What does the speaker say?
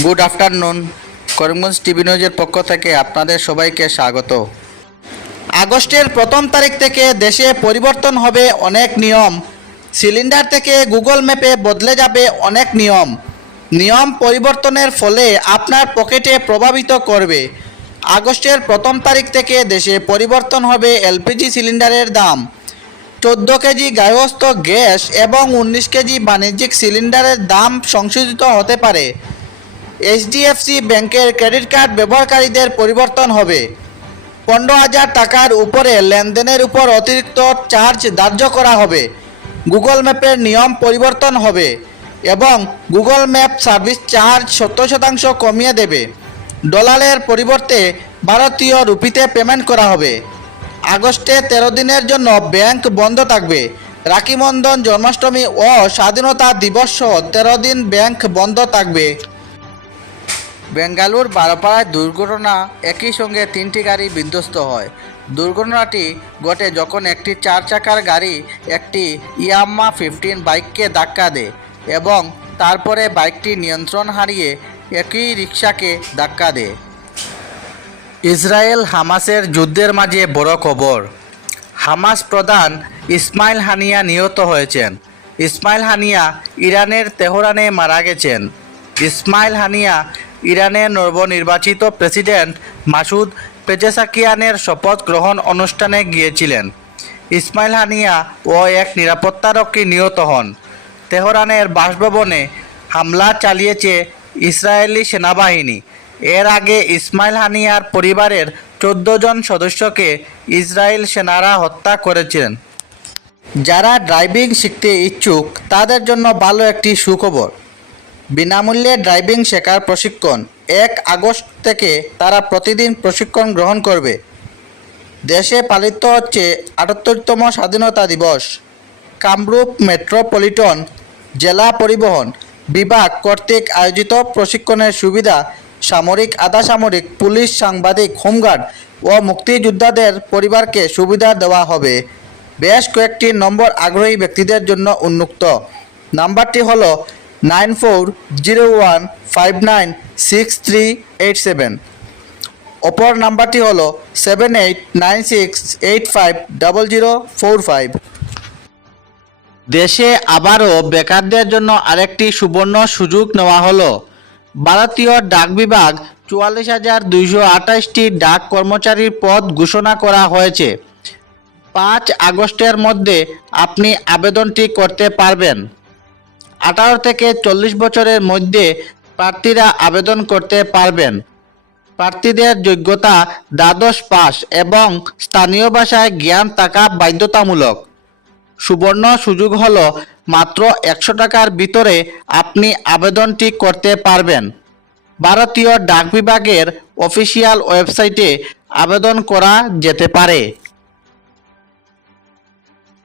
Good afternoon. Karimganj TV নিউজের পক্ষ থেকে আপনাদের সবাইকে স্বাগত। আগস্টের 1 তারিখ থেকে দেশে পরিবর্তন হবে অনেক নিয়ম। সিলিন্ডার থেকে গুগল ম্যাপে বদলে যাবে অনেক নিয়ম। নিয়ম পরিবর্তনের ফলে আপনার পকেটে প্রভাবিত করবে। আগস্টের 1 তারিখ থেকে দেশে পরিবর্তন হবে এলপিজি সিলিন্ডারের দাম। 14 কেজি গার্হস্থ্য গ্যাস এবং 19 কেজি বাণিজ্যিক সিলিন্ডারের দাম সংশোধিত হতে পারে। এইচডিএফসি ব্যাংকের ক্রেডিট কার্ড ব্যবহারকারীদের পরিবর্তন হবে। 15,000 টাকার উপরে লেনদেনের উপর অতিরিক্ত চার্জ ধার্য করা হবে। গুগল ম্যাপের নিয়ম পরিবর্তন হবে এবং গুগল ম্যাপ সার্ভিস চার্জ 70% কমিয়ে দেবে। ডলারের পরিবর্তে ভারতীয় রুপিতে পেমেন্ট করা হবে। আগস্টে 13 দিনের জন্য ব্যাংক বন্ধ থাকবে। রাখি বন্ধন, জন্মাষ্টমী ও স্বাধীনতা দিবস সহ 13 দিন ব্যাংক বন্ধ থাকবে। বেঙ্গালুর বারোপাড়ায় দুর্ঘটনা, একই সঙ্গে 3টি গাড়ি বিধ্বস্ত হয়। দুর্ঘটনাটি ঘটে যখন একটি 4 চাকার গাড়ি একটি ইয়ামাহা 15 বাইককে ধাক্কা দেয় এবং তারপরে বাইকটি নিয়ন্ত্রণ হারিয়ে একই রিকশাকে ধাক্কা দেয়। ইসরায়েল হামাসের যুদ্ধের মাঝে বড় খবর। হামাস প্রধান ইসমাইল হানিয়া নিহত হয়েছেন। ইসমাইল হানিয়া ইরানের তেহরানে মারা গেছেন। ইসমাইল হানিয়া ইরানের নবনির্বাচিত প্রেসিডেন্ট মাসুদ পেজেশকিয়ানের শপথ গ্রহণ অনুষ্ঠানে গিয়েছিলেন। ইসমাইল হানিয়া ও এক নিরাপত্তারক্ষী নিহত হন। তেহরানের বাসভবনে হামলা চালিয়েছে ইসরায়েলি সেনাবাহিনী। এর আগে ইসমাইল হানিয়ার পরিবারের 14 জন সদস্যকে ইসরায়েল সেনারা হত্যা করেছেন। যারা ড্রাইভিং শিখতে ইচ্ছুক তাদের জন্য ভালো একটি সুখবর। বিনামূল্যে ড্রাইভিং শেখার প্রশিক্ষণ। 1 আগস্ট থেকে তারা প্রতিদিন প্রশিক্ষণ গ্রহণ করবে। দেশে পালিত হচ্ছে 78তম স্বাধীনতা দিবস। কামরূপ মেট্রোপলিটন জেলা পরিবহন বিভাগ কর্তৃক আয়োজিত প্রশিক্ষণের সুবিধা সামরিক, আধা সামরিক, পুলিশ, সাংবাদিক, হোমগার্ড ও মুক্তিযোদ্ধাদের পরিবারকে সুবিধা দেওয়া হবে। বেশ কয়েকটি নম্বর আগ্রহী ব্যক্তিদের জন্য উন্মুক্ত। নাম্বারটি হলো 9401596387। অপর নাম্বারটি হলো 7896850045। দেশে আবারও বেকারদের জন্য আরেকটি সুবর্ণ সুযোগ নেওয়া হলো। ভারতীয় ডাক বিভাগ 44,228টি ডাক কর্মচারীর পদ ঘোষণা করা হয়েছে। 5 আগস্টের মধ্যে আপনি আবেদনটি করতে পারবেন। 18 থেকে 40 বছরের মধ্যে প্রার্থীরা আবেদন করতে পারবেন। প্রার্থীদের যোগ্যতা দ্বাদশ পাস এবং স্থানীয় ভাষায় জ্ঞান থাকা বাধ্যতামূলক। সুবর্ণ সুযোগ হলো মাত্র 100 টাকার ভিতরে আপনি আবেদনটি করতে পারবেন। ভারতীয় ডাক বিভাগের অফিসিয়াল ওয়েবসাইটে আবেদন করা যেতে পারে।